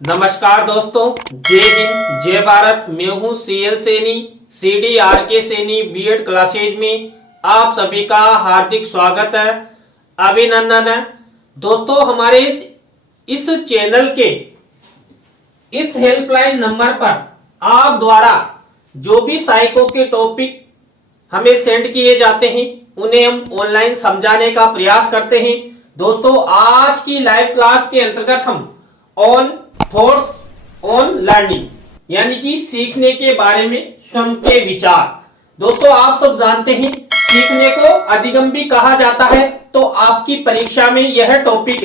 नमस्कार दोस्तों, जय हिंद जय भारत। मैं हूं CL Saini, CDRK Saini BEd classes में आप सभी का हार्दिक स्वागत है, अभिनंदन है। दोस्तों, हमारे इस चैनल के इस हेल्पलाइन नंबर पर आप द्वारा जो भी साइको के टॉपिक हमें सेंड किए जाते हैं उन्हें हम ऑनलाइन समझाने का प्रयास करते हैं। दोस्तों, आज की लाइव क्लास के अंतर्गत हम ऑन थॉट्स ऑन लर्निंग यानी कि सीखने के बारे में स्वयं के विचार। दोस्तों, आप सब जानते हैं सीखने को अधिगम भी कहा जाता है, तो आपकी परीक्षा में यह टॉपिक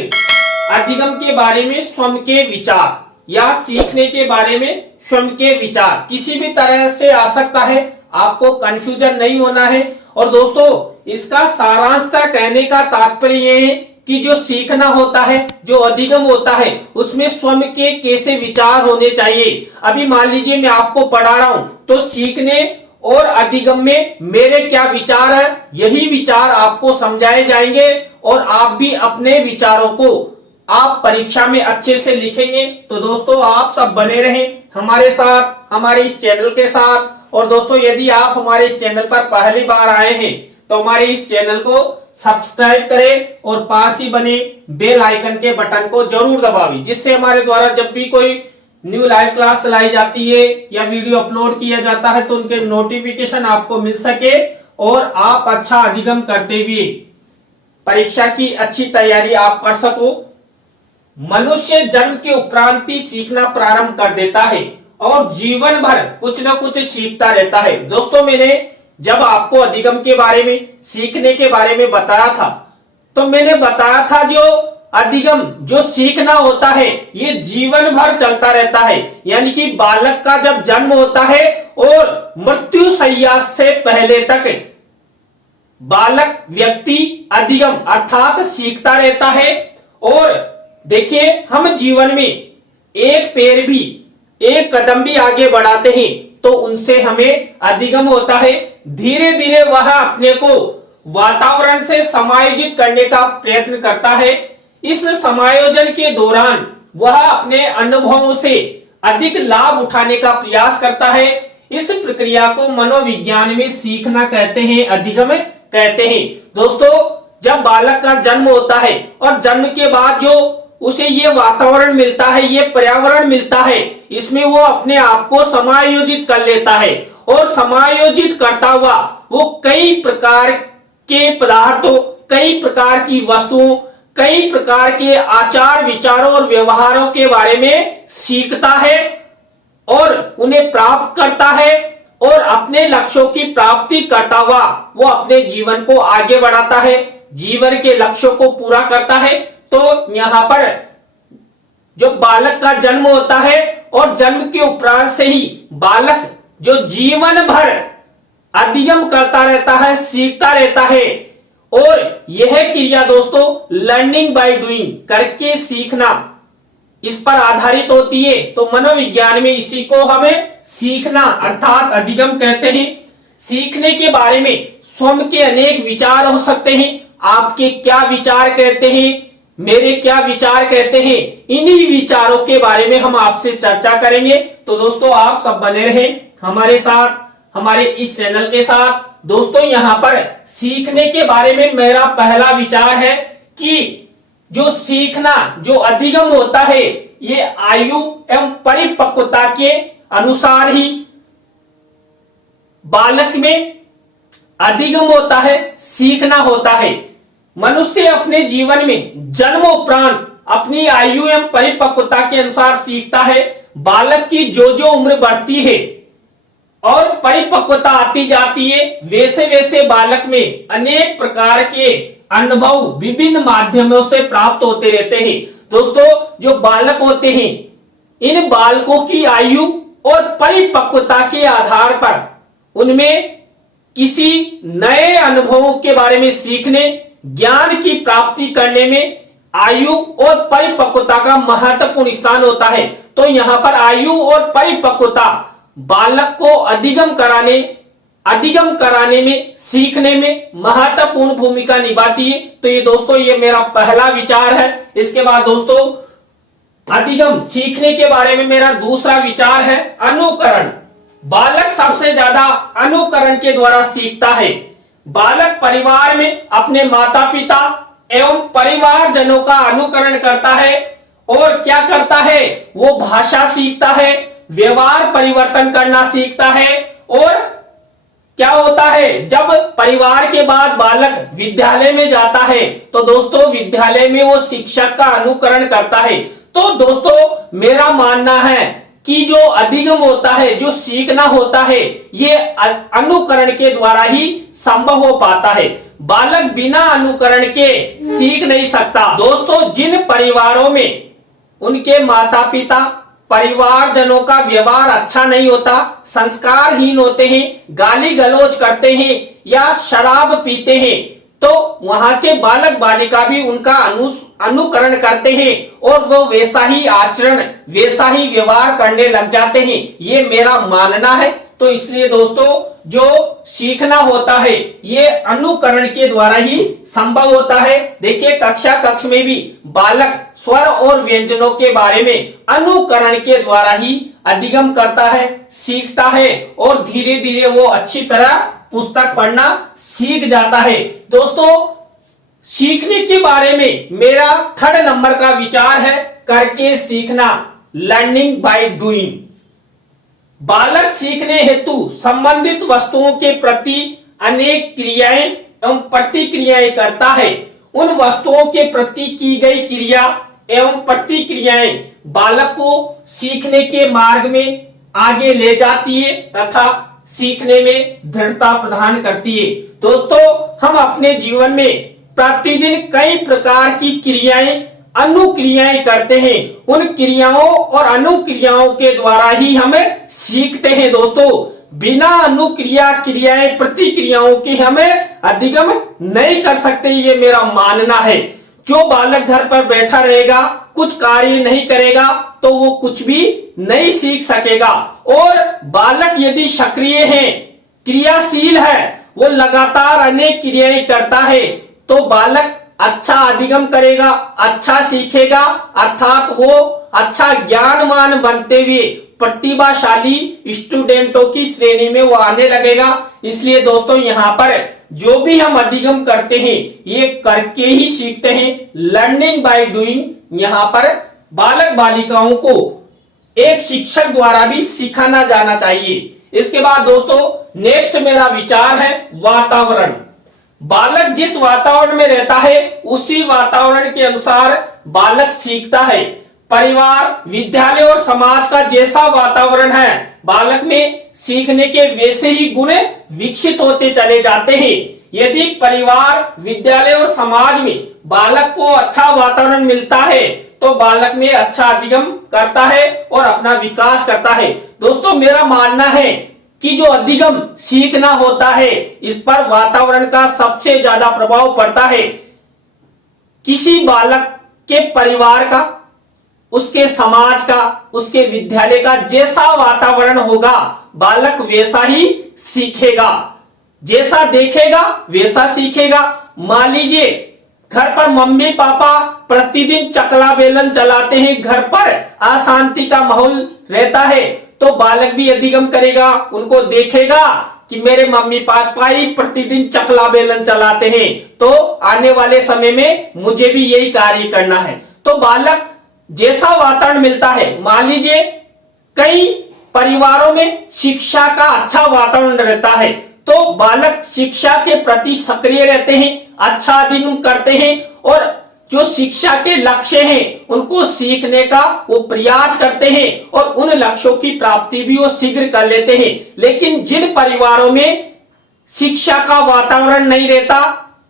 अधिगम के बारे में स्वयं के विचार या सीखने के बारे में स्वयं के विचार किसी भी तरह से आ सकता है, आपको कंफ्यूजन नहीं होना है। और दोस्तों, इसका सारांश कहने का तात्पर्य यह है कि जो सीखना होता है, जो अधिगम होता है, उसमें स्वयं के कैसे विचार होने चाहिए। अभी मान लीजिए मैं आपको पढ़ा रहा हूं, तो सीखने और अधिगम में मेरे क्या विचार है, यही विचार आपको समझाए जाएंगे और आप भी अपने विचारों को आप परीक्षा में अच्छे से लिखेंगे। तो दोस्तों, आप सब बने रहें हमारे साथ, हमारे इस चैनल के साथ। और दोस्तों, यदि आप हमारे इस चैनल पर पहली बार आए हैं तो हमारे इस चैनल को सब्सक्राइब करें और पास ही बने बेल आइकन के बटन को जरूर दबाएं, जिससे हमारे द्वारा जब भी कोई न्यू लाइव क्लास चलाई जाती है या वीडियो अपलोड किया जाता है तो उनके नोटिफिकेशन आपको मिल सके और आप अच्छा अधिगम करते हुए परीक्षा की अच्छी तैयारी आप कर सको। मनुष्य जन्म के उपरांत ही सीखना प्रारंभ कर देता है और जीवन भर कुछ न कुछ सीखता रहता है। दोस्तों, मैंने जब आपको अधिगम के बारे में, सीखने के बारे में बताया था, तो मैंने बताया था जो अधिगम, जो सीखना होता है, ये जीवन भर चलता रहता है। यानी कि बालक का जब जन्म होता है और मृत्यु शैया से पहले तक बालक व्यक्ति अधिगम अर्थात सीखता रहता है। और देखिए, हम जीवन में एक पैर भी, एक कदम भी आगे बढ़ाते हैं तो उनसे हमें अधिगम होता है। धीरे धीरे वह अपने को वातावरण से समायोजित करने का प्रयत्न करता है। इस समायोजन के दौरान वह अपने अनुभवों से अधिक लाभ उठाने का प्रयास करता है। इस प्रक्रिया को मनोविज्ञान में सीखना कहते हैं, अधिगम कहते हैं। दोस्तों, जब बालक का जन्म होता है और जन्म के बाद जो उसे ये वातावरण मिलता है, ये पर्यावरण मिलता है, इसमें वो अपने आप को समायोजित कर लेता है और समायोजित करता हुआ वो कई प्रकार के पदार्थों, कई प्रकार की वस्तुओं, कई प्रकार के आचार विचारों और व्यवहारों के बारे में सीखता है और उन्हें प्राप्त करता है और अपने लक्ष्यों की प्राप्ति करता हुआ वो अपने जीवन को आगे बढ़ाता है, जीवन के लक्ष्यों को पूरा करता है। तो यहां पर जो बालक का जन्म होता है और जन्म के उपरांत से ही बालक जो जीवन भर अधिगम करता रहता है, सीखता रहता है। और यह क्रिया दोस्तों लर्निंग बाय डूइंग, करके सीखना, इस पर आधारित होती है। तो मनोविज्ञान में इसी को हमें सीखना अर्थात अधिगम कहते हैं। सीखने के बारे में स्वयं के अनेक विचार हो सकते हैं। आपके क्या विचार कहते हैं, मेरे क्या विचार कहते हैं, इन्हीं विचारों के बारे में हम आपसे चर्चा करेंगे। तो दोस्तों, आप सब बने रहें हमारे साथ, हमारे इस चैनल के साथ। दोस्तों, यहां पर सीखने के बारे में मेरा पहला विचार है कि जो सीखना, जो अधिगम होता है, ये आयु एवं परिपक्वता के अनुसार ही बालक में अधिगम होता है, सीखना होता है। मनुष्य अपने जीवन में जन्म उपरांत अपनी आयु एवं परिपक्वता के अनुसार सीखता है। बालक की जो उम्र बढ़ती है और परिपक्वता आती जाती है, वैसे वैसे बालक में अनेक प्रकार के अनुभव विभिन्न माध्यमों से प्राप्त होते रहते हैं। दोस्तों, जो बालक होते हैं, इन बालकों की आयु और परिपक्वता के आधार पर उनमें किसी नए अनुभवों के बारे में सीखने, ज्ञान की प्राप्ति करने में आयु और परिपक्वता का महत्वपूर्ण स्थान होता है। तो यहां पर आयु और परिपक्वता बालक को अधिगम कराने में, सीखने में महत्वपूर्ण भूमिका निभाती है। तो ये दोस्तों, ये मेरा पहला विचार है। इसके बाद दोस्तों, अधिगम सीखने के बारे में मेरा दूसरा विचार है अनुकरण। बालक सबसे ज्यादा अनुकरण के द्वारा सीखता है। बालक परिवार में अपने माता पिता एवं परिवारजनों का अनुकरण करता है और क्या करता है, वो भाषा सीखता है, व्यवहार परिवर्तन करना सीखता है। और क्या होता है, जब परिवार के बाद बालक विद्यालय में जाता है तो दोस्तों विद्यालय में वो शिक्षक का अनुकरण करता है। तो दोस्तों मेरा मानना है कि जो अधिगम होता है, जो सीखना होता है, ये अनुकरण के द्वारा ही संभव हो पाता है। बालक बिना अनुकरण के सीख नहीं सकता। दोस्तों जिन परिवारों में उनके माता पिता परिवारजनों का व्यवहार अच्छा नहीं होता, संस्कारहीन होते हैं, गाली गलौज करते हैं या शराब पीते हैं, तो वहां के बालक बालिका भी उनका अनुकरण करते हैं और वो वैसा ही आचरण, वैसा ही व्यवहार करने लग जाते हैं। ये मेरा मानना है। तो इसलिए दोस्तों जो सीखना होता है ये अनुकरण के द्वारा ही संभव होता है। देखिए कक्ष में भी बालक स्वर और व्यंजनों के बारे में अनुकरण के द्वारा ही अधिगम करता है, सीखता है और धीरे धीरे वो अच्छी तरह पुस्तक पढ़ना सीख जाता है। दोस्तों सीखने के बारे में मेरा 3rd नंबर का विचार है करके सीखना, लर्निंग बाय डूइंग। बालक सीखने हेतु संबंधित वस्तुओं के प्रति अनेक क्रियाएं एवं प्रतिक्रियाएं करता है। उन वस्तुओं के प्रति की गई क्रिया एवं प्रतिक्रियाएं बालक को सीखने के मार्ग में आगे ले जाती है तथा सीखने में दृढ़ता प्रदान करती है। दोस्तों हम अपने जीवन में प्रतिदिन कई प्रकार की क्रियाएं, अनुक्रियाएं करते हैं। उन क्रियाओं और अनुक्रियाओं के द्वारा ही हमें सीखते हैं। दोस्तों बिना अनुक्रिया क्रियाएं प्रतिक्रियाओं की हमें अधिगम नहीं कर सकते, ये मेरा मानना है। जो बालक घर पर बैठा रहेगा, कुछ कार्य नहीं करेगा तो वो कुछ भी नहीं सीख सकेगा। और बालक यदि सक्रिय है, क्रियाशील है, वो लगातार अनेक क्रियाएं करता है तो बालक अच्छा अधिगम करेगा, अच्छा सीखेगा, अर्थात वो अच्छा ज्ञानवान बनते हुए प्रतिभाशाली स्टूडेंटों की श्रेणी में वो आने लगेगा। इसलिए दोस्तों यहाँ पर जो भी हम अधिगम करते हैं ये करके ही सीखते हैं, लर्निंग बाय डूइंग। यहाँ पर बालक बालिकाओं को एक शिक्षक द्वारा भी सिखाना जाना चाहिए। इसके बाद दोस्तों नेक्स्ट मेरा विचार है वातावरण। बालक जिस वातावरण में रहता है उसी वातावरण के अनुसार बालक सीखता है। परिवार, विद्यालय और समाज का जैसा वातावरण है बालक में सीखने के वैसे ही गुण विकसित होते चले जाते हैं। यदि परिवार, विद्यालय और समाज में बालक को अच्छा वातावरण मिलता है तो बालक में अच्छा अधिगम करता है और अपना विकास करता है। दोस्तों मेरा मानना है कि जो अधिगम सीखना होता है इस पर वातावरण का सबसे ज्यादा प्रभाव पड़ता है। किसी बालक के परिवार का, उसके समाज का, उसके विद्यालय का जैसा वातावरण होगा बालक वैसा ही सीखेगा, जैसा देखेगा वैसा सीखेगा। मान लीजिए घर पर मम्मी पापा प्रतिदिन चकला बेलन चलाते हैं, घर पर अशांति का माहौल रहता है तो बालक भी अधिगम करेगा, उनको देखेगा कि मेरे मम्मी पापा ही प्रतिदिन चकला बेलन चलाते हैं तो आने वाले समय में मुझे भी यही कार्य करना है। तो बालक जैसा वातावरण मिलता है, मान लीजिए कई परिवारों में शिक्षा का अच्छा वातावरण रहता है तो बालक शिक्षा के प्रति सक्रिय रहते हैं, अच्छा अधिगम करते हैं और जो शिक्षा के लक्ष्य हैं उनको सीखने का वो प्रयास करते हैं और उन लक्ष्यों की प्राप्ति भी वो शीघ्र कर लेते हैं। लेकिन जिन परिवारों में शिक्षा का वातावरण नहीं रहता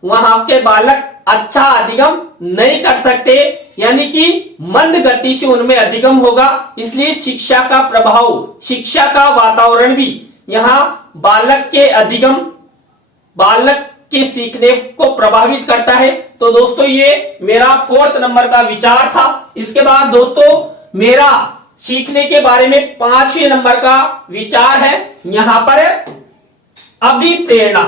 वहां के बालक अच्छा अधिगम नहीं कर सकते, यानी कि मंद गति से उनमें अधिगम होगा। इसलिए शिक्षा का प्रभाव, शिक्षा का वातावरण भी यहाँ बालक के अधिगम, बालक के सीखने को प्रभावित करता है। तो दोस्तों ये मेरा 4th नंबर का विचार था। इसके बाद दोस्तों मेरा सीखने के बारे में 5वें नंबर का विचार है यहां पर अभिप्रेरणा।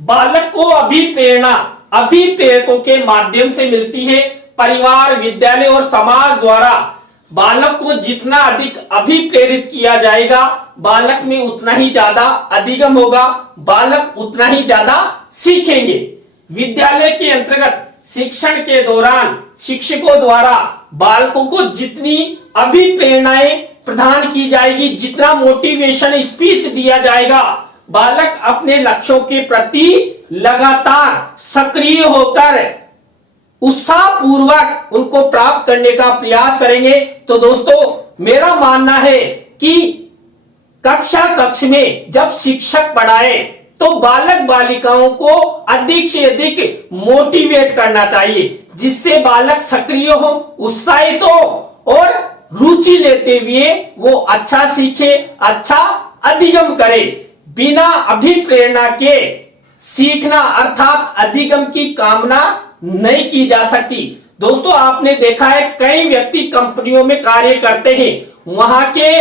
बालक को अभिप्रेरणा अभिप्रेरकों के माध्यम से मिलती है। परिवार, विद्यालय और समाज द्वारा बालक को जितना अधिक अभिप्रेरित किया जाएगा, बालक में उतना ही ज्यादा अधिगम होगा, बालक उतना ही ज्यादा सीखेंगे। विद्यालय के अंतर्गत शिक्षण के दौरान शिक्षकों द्वारा बालकों को जितनी अभिप्रेरणाएं प्रदान की जाएगी, जितना मोटिवेशन स्पीच दिया जाएगा, बालक अपने लक्ष्यों के प्रति लगातार सक्रिय होकर उत्साह पूर्वक उनको प्राप्त करने का प्रयास करेंगे। तो दोस्तों मेरा मानना है कि कक्ष में जब शिक्षक पढ़ाए तो बालक बालिकाओं को अधिक से अधिक मोटिवेट करना चाहिए, जिससे बालक सक्रिय हो, उत्साहित हो और रुचि लेते हुए वो अच्छा सीखे, अच्छा अधिगम करे। बिना अभिप्रेरणा के सीखना अर्थात अधिगम की कामना नहीं की जा सकती। दोस्तों आपने देखा है कई व्यक्ति कंपनियों में कार्य करते हैं, वहां के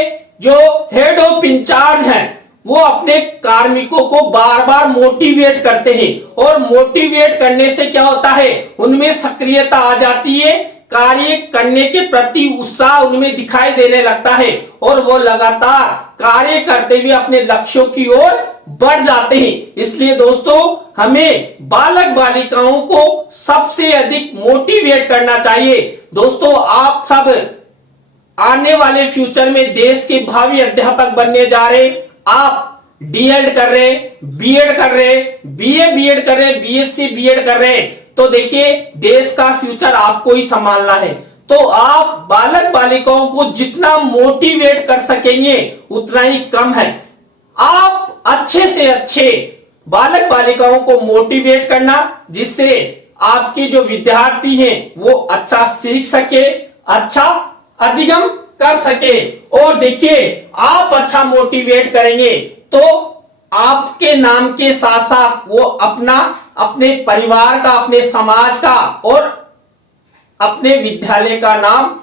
जो हेड ऑफ इंचार्ज हैं वो अपने कार्मिकों को बार बार मोटिवेट करते हैं, और मोटिवेट करने से क्या होता है, उनमें सक्रियता आ जाती है, कार्य करने के प्रति उत्साह उनमें दिखाई देने लगता है और वो लगातार कार्य करते हुए अपने लक्ष्यों की ओर बढ़ जाते हैं। इसलिए दोस्तों हमें बालक बालिकाओं को सबसे अधिक मोटिवेट करना चाहिए। दोस्तों आप सब आने वाले फ्यूचर में देश के भावी अध्यापक बनने जा रहे, आप डीएड कर रहे, बीएड कर रहे, बीए बीएड कर रहे, बीएससी बीएड कर रहे, तो देखिए देश का फ्यूचर आपको ही संभालना है। तो आप बालक बालिकाओं को जितना मोटिवेट कर सकेंगे उतना ही कम है। आप अच्छे से अच्छे बालक बालिकाओं को मोटिवेट करना, जिससे आपके जो विद्यार्थी हैं वो अच्छा सीख सके, अच्छा अधिगम कर सके। और देखिए आप अच्छा मोटिवेट करेंगे तो आपके नाम के साथ साथ वो अपने परिवार का, अपने समाज का और अपने विद्यालय का नाम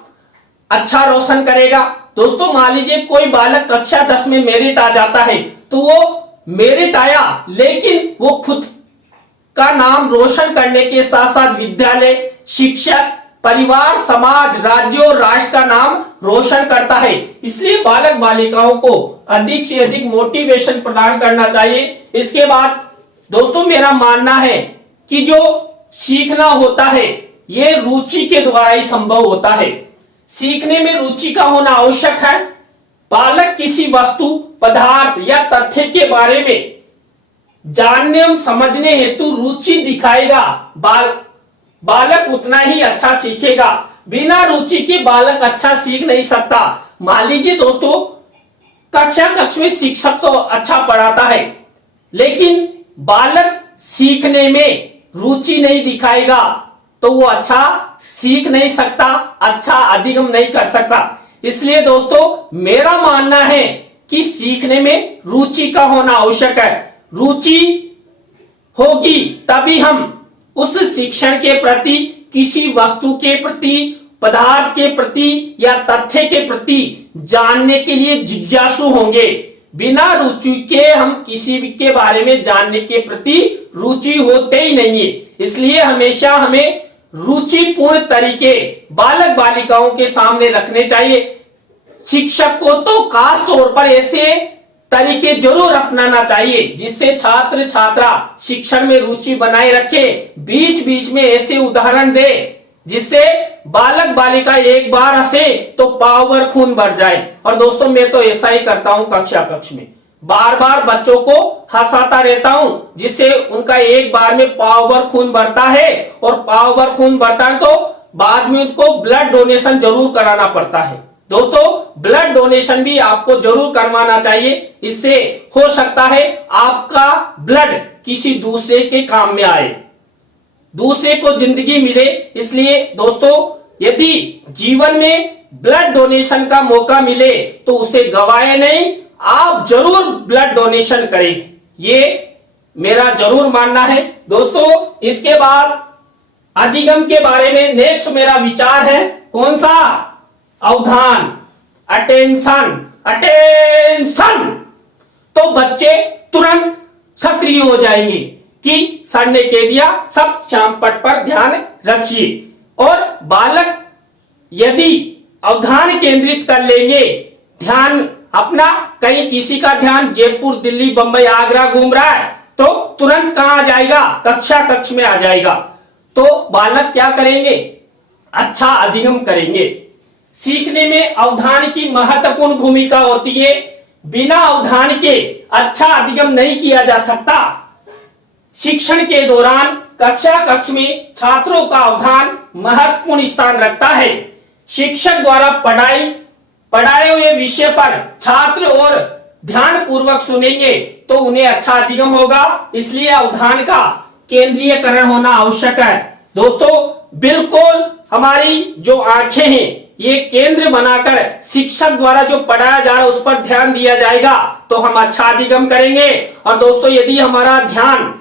अच्छा रोशन करेगा। दोस्तों मान लीजिए कोई बालक कक्षा 10 में मेरिट आ जाता है, तो वो मेरिट आया लेकिन वो खुद का नाम रोशन करने के साथ साथ विद्यालय, शिक्षक, परिवार, समाज, राज्य और राष्ट्र का नाम रोशन करता है। इसलिए बालक बालिकाओं को अधिक से अधिक मोटिवेशन प्रदान करना चाहिए। इसके बाद दोस्तों मेरा मानना है कि जो सीखना होता है ये रुचि के द्वारा ही संभव होता है। सीखने में रुचि का होना आवश्यक है। बालक किसी वस्तु, पदार्थ या तथ्य के बारे में जानने एवं समझने हेतु रुचि दिखाएगा, बालक उतना ही अच्छा सीखेगा। बिना रुचि के बालक अच्छा सीख नहीं सकता। मान लीजिए दोस्तों कक्ष में शिक्षक तो अच्छा पढ़ाता है, लेकिन बालक सीखने में रुचि नहीं दिखाएगा तो वो अच्छा सीख नहीं सकता, अच्छा अधिगम नहीं कर सकता। इसलिए दोस्तों मेरा मानना है कि सीखने में रुचि का होना आवश्यक है। रुचि होगी तभी हम उस शिक्षण के प्रति, किसी वस्तु के प्रति, पदार्थ के प्रति या तथ्य के प्रति जानने के लिए जिज्ञासु होंगे। बिना रुचि के हम किसी के बारे में जानने के प्रति रुचि होते ही नहीं है। इसलिए हमेशा हमें रुचिपूर्ण तरीके बालक बालिकाओं के सामने रखने चाहिए। शिक्षक को तो खास तौर पर ऐसे तरीके जरूर अपनाना चाहिए जिससे छात्र छात्रा शिक्षण में रुचि बनाए रखे। बीच बीच में ऐसे उदाहरण दे जिससे बालक बालिका एक बार हंसे तो पावर खून बढ़ जाए। और दोस्तों मैं तो ऐसा ही करता हूं, कक्ष में बार बार बच्चों को हंसाता रहता हूं जिससे उनका एक बार में पावर खून बढ़ता है, और पावर खून बढ़ता है तो बाद में उनको ब्लड डोनेशन जरूर कराना पड़ता है। दोस्तों ब्लड डोनेशन भी आपको जरूर करवाना चाहिए। इससे हो सकता है आपका ब्लड किसी दूसरे के काम में आए, दूसरे को जिंदगी मिले। इसलिए दोस्तों यदि जीवन में ब्लड डोनेशन का मौका मिले तो उसे गवाए नहीं, आप जरूर ब्लड डोनेशन करें, ये मेरा जरूर मानना है। दोस्तों इसके बाद अधिगम के बारे में नेक्स्ट मेरा विचार है कौन सा, अवधान, अटेंशन। तो बच्चे तुरंत सक्रिय हो जाएंगे कि सर ने कह दिया, सब चांपट पर ध्यान रखिए। और बालक यदि अवधान केंद्रित कर लेंगे, ध्यान अपना कहीं किसी का ध्यान जयपुर, दिल्ली, बंबई, आगरा घूम रहा है तो तुरंत कहां आ जाएगा, कक्ष में आ जाएगा। तो बालक क्या करेंगे, अच्छा अधिगम करेंगे। सीखने में अवधान की महत्वपूर्ण भूमिका होती है। बिना अवधान के अच्छा अधिगम नहीं किया जा सकता। शिक्षण के दौरान कक्ष में छात्रों का अवधान महत्वपूर्ण स्थान रखता है। शिक्षक द्वारा पढ़ाए हुए विषय पर छात्र और ध्यान पूर्वक सुनेंगे तो उन्हें अच्छा अधिगम होगा। इसलिए अवधान का केंद्रीयकरण होना आवश्यक है। दोस्तों, बिल्कुल हमारी जो आंखें हैं ये केंद्र बनाकर शिक्षक द्वारा जो पढ़ाया जा रहा है उस पर ध्यान दिया जाएगा तो हम अच्छा अधिगम करेंगे। और दोस्तों, यदि हमारा ध्यान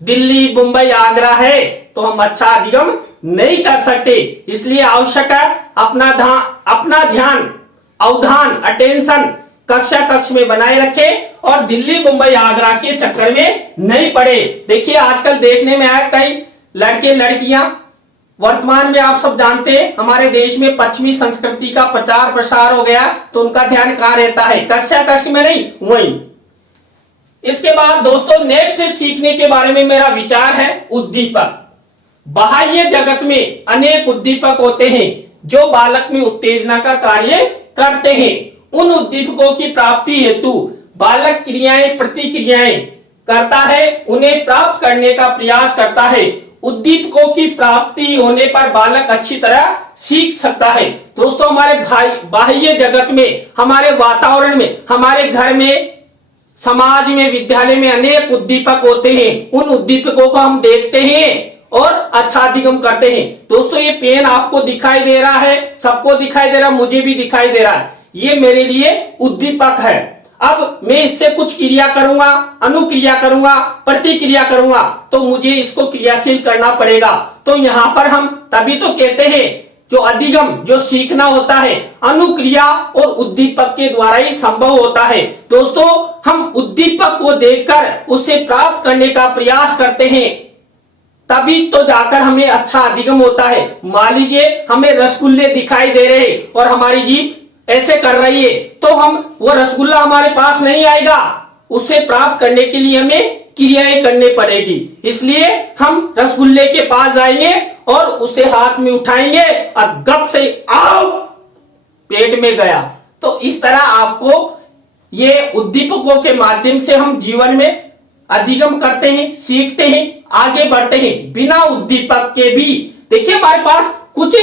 दिल्ली, मुंबई, आगरा है तो हम अच्छा अधिगम नहीं कर सकते। इसलिए आवश्यक है अपना ध्यान, अवधान, अटेंशन कक्ष में बनाए रखें और दिल्ली, मुंबई, आगरा के चक्कर में नहीं पड़े। देखिए, आजकल देखने में आया कई लड़के लड़कियां, वर्तमान में आप सब जानते हैं हमारे देश में पश्चिमी संस्कृति का प्रचार प्रसार हो गया तो उनका ध्यान कहां रहता है, कक्ष में नहीं, वहीं। इसके बाद दोस्तों, नेक्स्ट सीखने के बारे में मेरा विचार है उद्दीपक। बाह्य जगत में अनेक उद्दीपक होते हैं जो बालक में उत्तेजना का कार्य करते हैं। उन उद्दीपकों की प्राप्ति हेतु बालक क्रियाएं प्रतिक्रियाएं करता है, उन्हें प्राप्त करने का प्रयास करता है। उद्दीपकों की प्राप्ति होने पर बालक अच्छी तरह सीख सकता है। दोस्तों, हमारे बाह्य जगत में, हमारे वातावरण में, हमारे घर में, समाज में, विद्यालय में अनेक उद्दीपक होते हैं। उन उद्दीपकों को हम देखते हैं और अच्छा अधिगम करते हैं। दोस्तों, ये पेन आपको दिखाई दे रहा है, सबको दिखाई दे रहा है, मुझे भी दिखाई दे रहा है। ये मेरे लिए उद्दीपक है। अब मैं इससे कुछ क्रिया करूंगा, अनुक्रिया करूंगा, प्रतिक्रिया करूंगा तो मुझे इसको क्रियाशील करना पड़ेगा। तो यहां पर हम तभी तो कहते हैं जो अधिगम, जो सीखना होता है, अनुक्रिया और उद्दीपक के द्वारा ही संभव होता है। दोस्तों, हम उद्दीपक को देखकर उसे प्राप्त करने का प्रयास करते हैं तभी तो जाकर हमें अच्छा अधिगम होता है। मान लीजिए हमें रसगुल्ले दिखाई दे रहे और हमारी जीभ ऐसे कर रही है तो हम वो रसगुल्ला हमारे पास नहीं आएगा। उसे प्राप्त करने के लिए हमें क्रियाएं करनी पड़ेगी। इसलिए हम रसगुल्ले के पास जाएंगे और उसे हाथ में उठाएंगे और गप से आओ, पेट में गया। तो इस तरह आपको ये उद्दीपकों के माध्यम से हम जीवन में अधिगम करते हैं, सीखते हैं, आगे बढ़ते हैं। बिना उद्दीपक के भी देखिए हमारे पास कुछ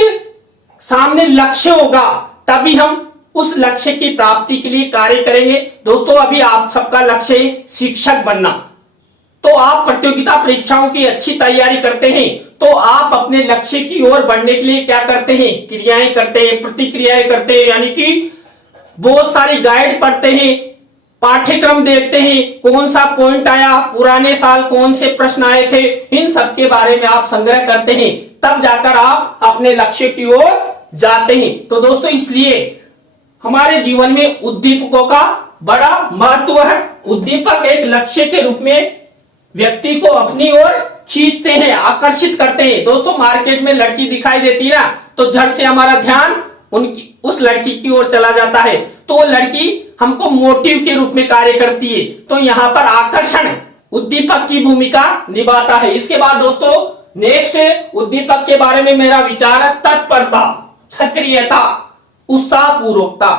सामने लक्ष्य होगा तभी हम उस लक्ष्य की प्राप्ति के लिए कार्य करेंगे। दोस्तों, अभी आप सबका लक्ष्य है शिक्षक बनना, तो आप प्रतियोगिता परीक्षाओं की अच्छी तैयारी करते हैं तो आप अपने लक्ष्य की ओर बढ़ने के लिए क्या करते हैं, क्रियाएं करते हैं, प्रतिक्रियाएं करते हैं। यानी कि बहुत सारी गाइड पढ़ते हैं, पाठ्यक्रम देखते हैं, कौन सा पॉइंट आया, पुराने साल कौन से प्रश्न आए थे, इन सब के बारे में आप संग्रह करते हैं, तब जाकर आप अपने लक्ष्य की ओर जाते हैं। तो दोस्तों, इसलिए हमारे जीवन में उद्दीपकों का बड़ा महत्व है। उद्दीपक एक लक्ष्य के रूप में व्यक्ति को अपनी ओर खींचते हैं, आकर्षित करते हैं। दोस्तों, मार्केट में लड़की दिखाई देती है ना तो झट से हमारा ध्यान उस लड़की की ओर चला जाता है तो वो लड़की हमको मोटिव के रूप में कार्य करती है। तो यहाँ पर आकर्षण उद्दीपक की भूमिका निभाता है। इसके बाद दोस्तों, नेक्स्ट उद्दीपक के बारे में मेरा विचार है तत्परता, सक्रियता, उत्साहपूर्वकता।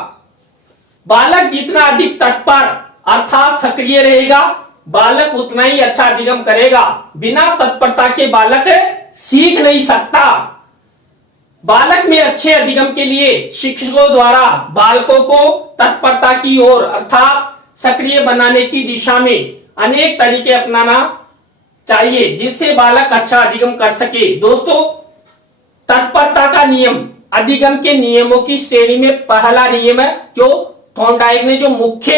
बालक जितना अधिक तत्पर अर्थात सक्रिय रहेगा, बालक उतना ही अच्छा अधिगम करेगा। बिना तत्परता के बालक सीख नहीं सकता। बालक में अच्छे अधिगम के लिए शिक्षकों द्वारा बालकों को तत्परता की ओर अर्थात सक्रिय बनाने की दिशा में अनेक तरीके अपनाना चाहिए जिससे बालक अच्छा अधिगम कर सके। दोस्तों, तत्परता का नियम अधिगम के नियमों की श्रेणी में पहला नियम है जो थॉर्नडाइक ने जो मुख्य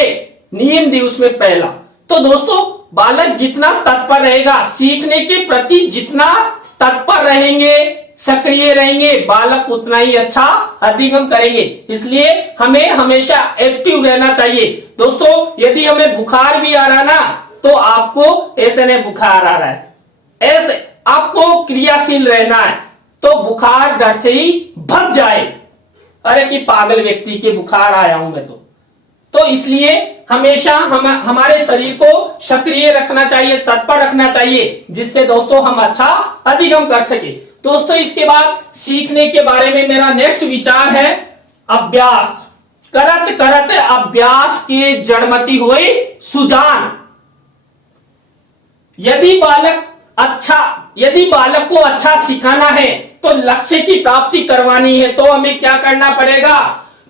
नियम दिए उसमें पहला। तो दोस्तों, बालक जितना तत्पर रहेगा, सीखने के प्रति जितना तत्पर रहेंगे, सक्रिय रहेंगे, बालक उतना ही अच्छा अधिगम करेंगे। इसलिए हमें हमेशा एक्टिव रहना चाहिए। दोस्तों, यदि हमें बुखार भी आ रहा ना तो आपको ऐसे नहीं बुखार आ रहा है, ऐसे आपको क्रियाशील रहना है। तो बुखार डर से ही भग जाए, अरे कि पागल व्यक्ति के बुखार आया हूं मैं तो इसलिए हमेशा हमारे शरीर को सक्रिय रखना चाहिए, तत्पर रखना चाहिए, जिससे दोस्तों हम अच्छा अधिगम कर सके। दोस्तों इसके बाद सीखने के बारे में मेरा नेक्स्ट विचार है अभ्यास। करत करत अभ्यास के जड़मति होए सुजान। यदि बालक को अच्छा सिखाना है तो लक्ष्य की प्राप्ति करवानी है तो हमें क्या करना पड़ेगा,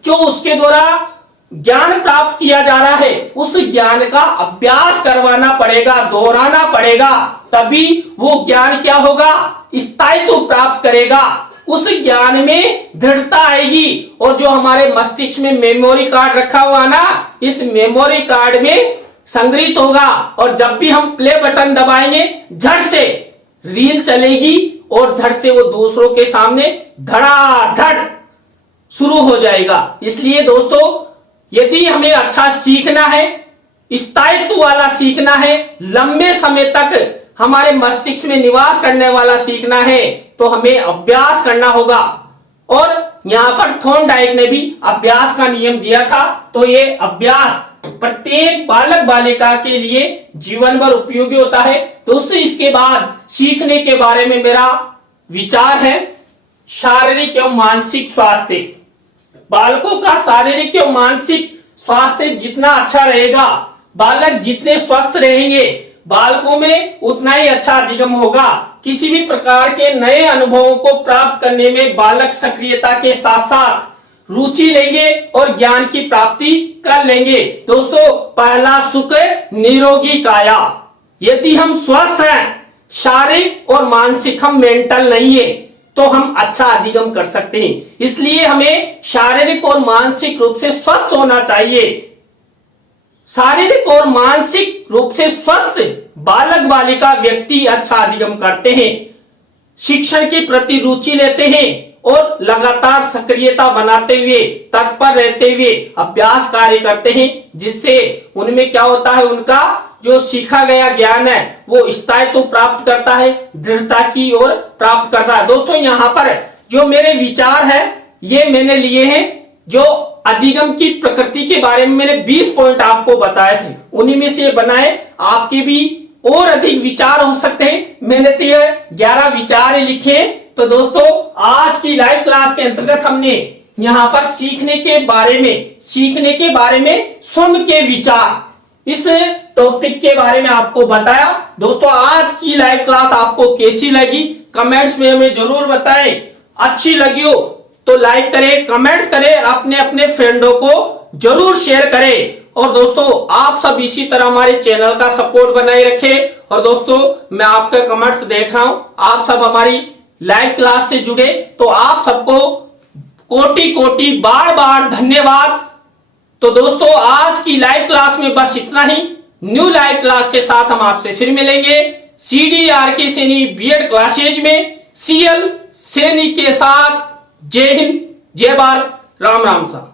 जो उसके द्वारा ज्ञान प्राप्त किया जा रहा है उस ज्ञान का अभ्यास करवाना पड़ेगा, दोहराना पड़ेगा, तभी वो ज्ञान क्या होगा, स्थायित्व प्राप्त करेगा, उस ज्ञान में दृढ़ता आएगी। और जो हमारे मस्तिष्क में मेमोरी कार्ड रखा हुआ ना, इस मेमोरी कार्ड में संग्रहित होगा और जब भी हम प्ले बटन दबाएंगे झट से रील चलेगी और झट से वो दूसरों के सामने धड़ाधड़ शुरू हो जाएगा। इसलिए दोस्तों यदि हमें अच्छा सीखना है, स्थायित्व वाला सीखना है, लंबे समय तक हमारे मस्तिष्क में निवास करने वाला सीखना है तो हमें अभ्यास करना होगा। और यहां पर थॉर्नडाइक ने भी अभ्यास का नियम दिया था, तो ये अभ्यास प्रत्येक बालक बालिका के लिए जीवन भर उपयोगी होता है। दोस्तों इसके बाद सीखने के बारे में मेरा विचार है शारीरिक एवं मानसिक स्वास्थ्य। बालकों का शारीरिक एवं मानसिक स्वास्थ्य जितना अच्छा रहेगा, बालक जितने स्वस्थ रहेंगे, बालकों में उतना ही अच्छा अधिगम होगा। किसी भी प्रकार के नए अनुभवों को प्राप्त करने में बालक सक्रियता के साथ साथ रुचि लेंगे और ज्ञान की प्राप्ति कर लेंगे। दोस्तों पहला सुख निरोगी काया। यदि हम स्वस्थ हैं, शारीरिक और मानसिक, हम मेंटल नहीं है, तो हम अच्छा अधिगम कर सकते हैं। इसलिए हमें शारीरिक और मानसिक रूप से स्वस्थ होना चाहिए। शारीरिक और मानसिक रूप से स्वस्थ बालक बालिका व्यक्ति अच्छा अधिगम करते हैं, शिक्षण के प्रति रुचि लेते हैं और लगातार सक्रियता बनाते हुए, तत्पर रहते हुए अभ्यास कार्य करते हैं, जिससे उनमें क्या होता है, उनका जो सीखा गया ज्ञान है वो स्थायित्व प्राप्त करता है, दृढ़ता की ओर प्राप्त करता है। दोस्तों यहाँ पर जो मेरे विचार है ये मैंने लिए हैं, जो अधिगम की प्रकृति के बारे में मैंने 20 पॉइंट आपको बताए थे, उन्हीं में से बनाए। आपके भी और अधिक विचार हो सकते हैं, मैंने तो ये 11 विचार लिखे। तो दोस्तों आज की लाइव क्लास के अंतर्गत हमने यहाँ पर सीखने के बारे में स्वयं के विचार, इस टॉपिक के बारे में आपको बताया। दोस्तों आज की लाइव क्लास आपको कैसी लगी कमेंट्स में हमें जरूर बताएं। अच्छी लगी हो तो लाइक करें, कमेंट्स करें, अपने अपने फ्रेंडों को जरूर शेयर करें। और दोस्तों आप सब इसी तरह हमारे चैनल का सपोर्ट बनाए रखें। और दोस्तों मैं आपके कमेंट्स देख रहा हूं, आप सब हमारी लाइव क्लास से जुड़े, तो आप सबको कोटि कोटि बार बार धन्यवाद। तो दोस्तों आज की लाइव क्लास में बस इतना ही। न्यू लाइव क्लास के साथ हम आपसे फिर मिलेंगे CDRK सैनी बीएड क्लासेज में CL सैनी के साथ। जय हिंद, जय भारत, राम राम सा।